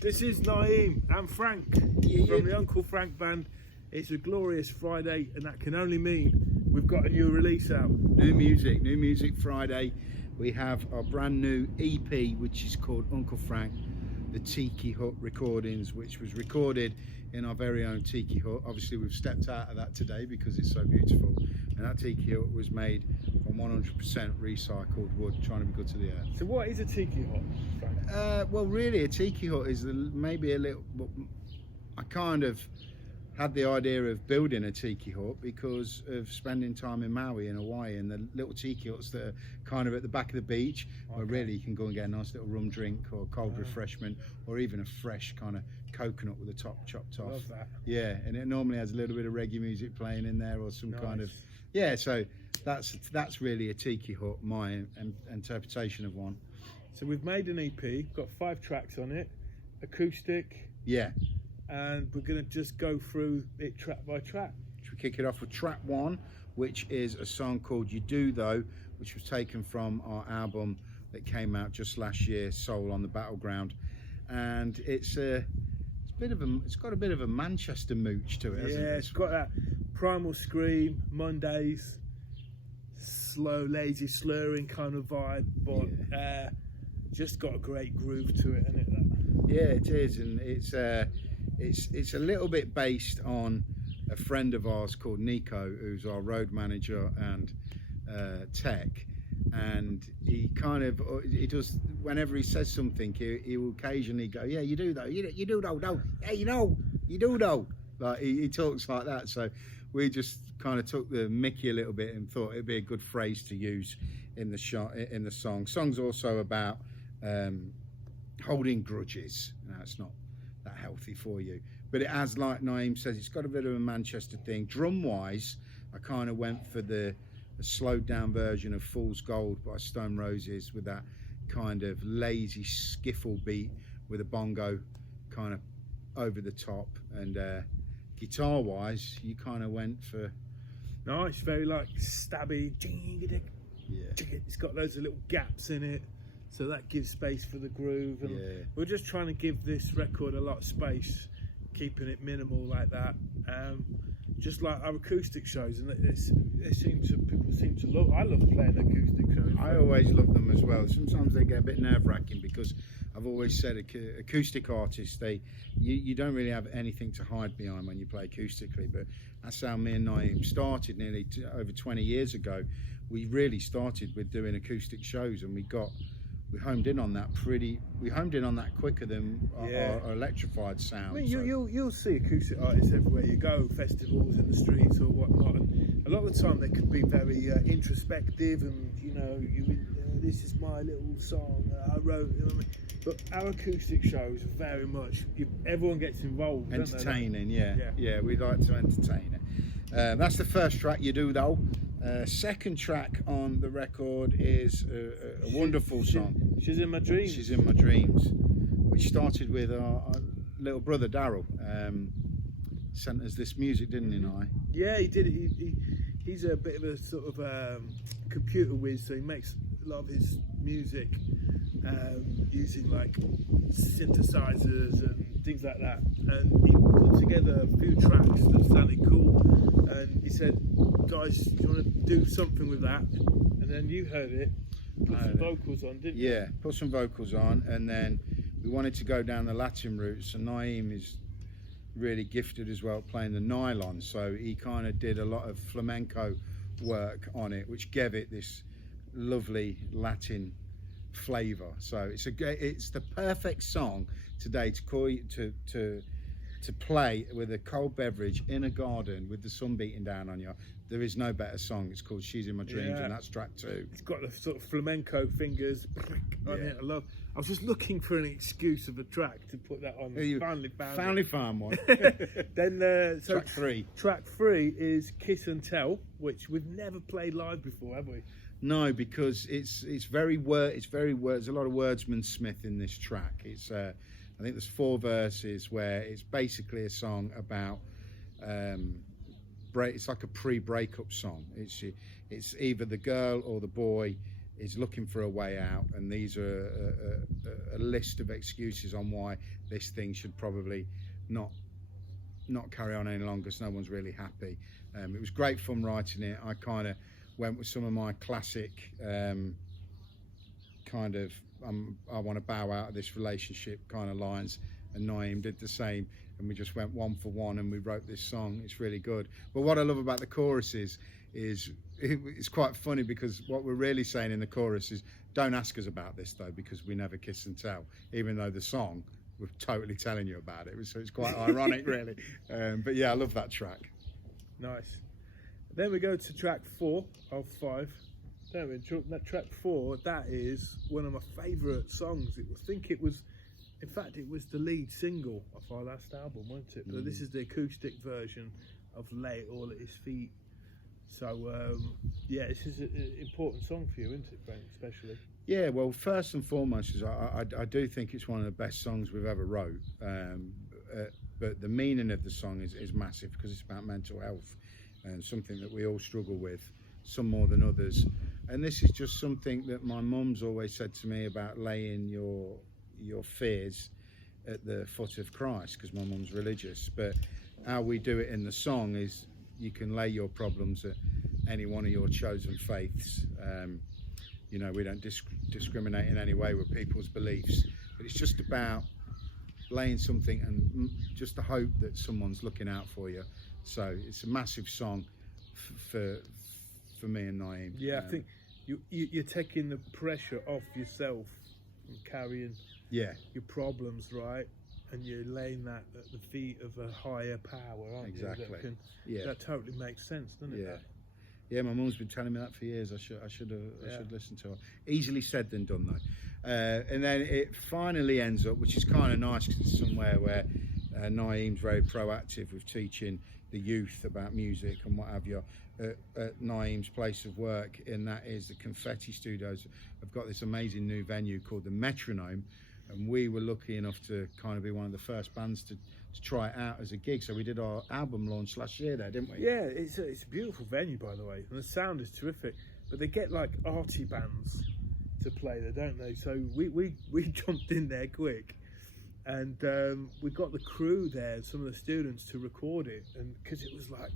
This is Naim and Frank from the Uncle Frank Band. It's a glorious Friday, and that can only mean we've got a new release out. New music Friday. We have our brand new EP, which is called Uncle Frank, the Tiki Hut recordings, which was recorded in our very own Tiki Hut. Obviously, we've stepped out of that today because it's so beautiful. And that Tiki Hut was made from 100% recycled wood, trying to be good to the earth. So what is a Tiki Hut, Frank? Well, really, a Tiki Hut is maybe a little... I kind of had the idea of building a Tiki Hut because of spending time in Maui in Hawaii, and the little Tiki Huts that are kind of at the back of the beach, where really you can go and get a nice little rum drink or cold refreshment, or even a fresh kind of coconut with the top chopped off. Love that. Yeah, and it normally has a little bit of reggae music playing in there, or some kind of... Yeah, so that's really a Tiki Hut, my interpretation of one. So we've made an EP, got 5 tracks on it, acoustic. Yeah. And we're going to just go through it track by track. Should we kick it off with track 1, which is a song called You Do Though, which was taken from our album that came out just last year, Soul on the Battleground. And it's got a bit of a Manchester mooch to it, hasn't it? Yeah, it's got that primal scream, Mondays, slow, lazy, slurring kind of vibe, but just got a great groove to it, isn't it? Yeah, it is, and it's a little bit based on a friend of ours called Nico, who's our road manager and tech, and he does, whenever he says something, he will occasionally go, yeah, you do though, you do though, no, yeah, you do though, like he talks like that. So we just kind of took the mickey a little bit and thought it'd be a good phrase to use in the song. Song's also about holding grudges. Now, it's not that healthy for you, but it has, like Naim says, it's got a bit of a Manchester thing. Drum wise, I kind of went for the slowed down version of Fool's Gold by Stone Roses, with that kind of lazy skiffle beat with a bongo kind of over the top. And guitar wise, you kind of went for nice, very like stabby. Yeah, it's got loads of little gaps in it, so that gives space for the groove. And we're just trying to give this record a lot of space, keeping it minimal like that. Just like our acoustic shows, and people seem to love. I love playing acoustic shows. I always love them as well. Sometimes they get a bit nerve-wracking because I've always said acoustic artists, you don't really have anything to hide behind when you play acoustically. But that's how me and Naim started nearly over 20 years ago. We really started with doing acoustic shows, and we homed in on that quicker than our electrified sound. I mean, you'll see acoustic artists everywhere you go, festivals in the streets or whatnot, and a lot of the time they can be very introspective, and this is my little song that I wrote, you know what I mean? But our acoustic shows are very much, everyone gets involved. Entertaining, yeah, we like to entertain it. That's the first track, You Do Though. Second track on the record is a wonderful song. She's in My Dreams. She's in My Dreams, which started with our little brother Daryl. Sent us this music, didn't he, Nye? Yeah, he did. He's a bit of a sort of computer whiz, so he makes a lot of his music using like synthesizers and things like that. And he put together a few tracks that sounded cool. And he said, guys, do you want to do something with that? And then you heard it, put some vocals on, didn't you? Yeah, put some vocals on, and then we wanted to go down the Latin route. So Naim is really gifted as well playing the nylon, so he kind of did a lot of flamenco work on it, which gave it this lovely Latin flavour. So it's the perfect song today to play with a cold beverage in a garden with the sun beating down on you. There is no better song. It's called She's in My Dreams, and that's track 2. It's got the sort of flamenco fingers on it. I was just looking for an excuse of a track to put that on. Finally found one. Then track 3. Track 3 is Kiss and Tell, which we've never played live before, have we? No, because it's very there's a lot of wordsmith in this track. It's I think there's 4 verses where it's basically a song about it's like a pre-breakup song. It's either the girl or the boy is looking for a way out, and these are a list of excuses on why this thing should probably not carry on any longer, so no one's really happy. It was great fun writing it. I kind of went with some of my classic kind of I want to bow out of this relationship kind of lines, and Naim did the same, and we just went one for one and we wrote this song. It's really good. But what I love about the choruses is it's quite funny, because what we're really saying in the chorus is, don't ask us about this though, because we never kiss and tell, even though the song we're totally telling you about it. So it's quite ironic really. But yeah, I love that track. Nice. Then we go to track 4 of 5. Don't we? That track 4, that is one of my favourite songs. In fact, it was the lead single of our last album, wasn't it? But this is the acoustic version of Lay It All at His Feet. So, yeah, this is an important song for you, isn't it, Frank, especially? Yeah, well, first and foremost, is I do think it's one of the best songs we've ever wrote. But the meaning of the song is massive, because it's about mental health, and something that we all struggle with, some more than others. And this is just something that my mum's always said to me about laying your fears at the foot of Christ, because my mum's religious. But how we do it in the song is, you can lay your problems at any one of your chosen faiths. You know, we don't discriminate in any way with people's beliefs, but it's just about laying something and just the hope that someone's looking out for you. So it's a massive song for me and Naim. Yeah, I think you're taking the pressure off yourself from carrying your problems, right? And you're laying that at the feet of a higher power, aren't exactly. you? That totally makes sense, doesn't it? Yeah, my mum's been telling me that for years. I should listen to her. Easily said than done though. And then it finally ends up, which is kind of nice, because it's somewhere where Naim's very proactive with teaching the youth about music and what have you, at Naim's place of work, and that is the Confetti Studios. I've got this amazing new venue called the Metronome, and we were lucky enough to kind of be one of the first bands to try it out as a gig. So we did our album launch last year there, didn't we? Yeah, it's a beautiful venue, by the way, and the sound is terrific. But they get like arty bands to play there, don't they? So we jumped in there quick, and we got the crew there, some of the students, to record it, and because it was like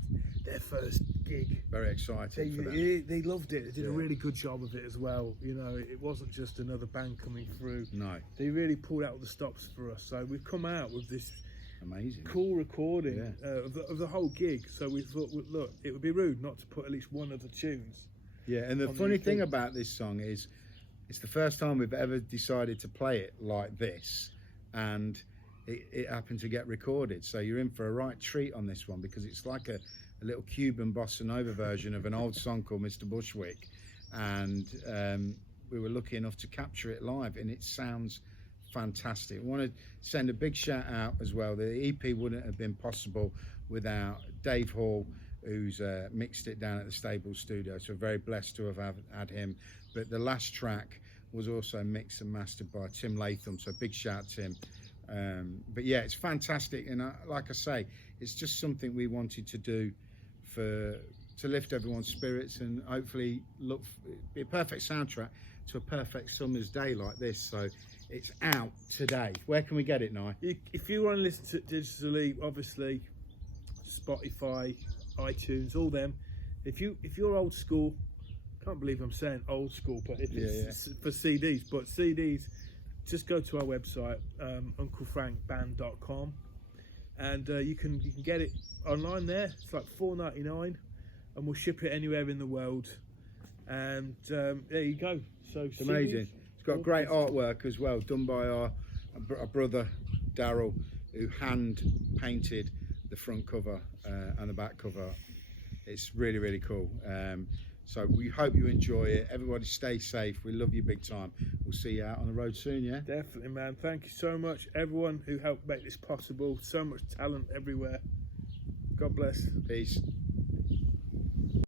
their first gig. Very exciting for them. They loved it. They did a really good job of it as well. You know, it wasn't just another band coming through. No, they really pulled out all the stops for us. So we've come out with this amazing cool recording of the whole gig. So we thought, look, it would be rude not to put at least one of the tunes. Yeah, and the funny thing about this song is, it's the first time we've ever decided to play it like this, and it happened to get recorded. So you're in for a right treat on this one, because it's like a little Cuban bossa nova version of an old song called Mr. Bushwick, and we were lucky enough to capture it live, and it sounds fantastic. I want to send a big shout out as well. The EP wouldn't have been possible without Dave Hall, who's mixed it down at the Stable Studio, so very blessed to have had him. But the last track was also mixed and mastered by Tim Latham, so big shout to him. But yeah, it's fantastic, and like I say, it's just something we wanted to do to lift everyone's spirits, and hopefully be a perfect soundtrack to a perfect summer's day like this. So it's out today. Where can we get it, Naim? If you want to listen to it digitally, obviously Spotify, iTunes, all them. If you're old school, can't believe I'm saying old school, but if it's for CDs, but CDs, just go to our website, unclefrankband.com, and you can get it online there. It's like $4.99, and we'll ship it anywhere in the world. And there you go. So it's amazing. It's got great artwork as well, done by our brother Daryl, who hand painted the front cover and the back cover. It's really, really cool. So we hope you enjoy it. Everybody stay safe. We love you big time. We'll see you out on the road soon, yeah? Definitely, man. Thank you so much, everyone who helped make this possible. So much talent everywhere. God bless. Peace.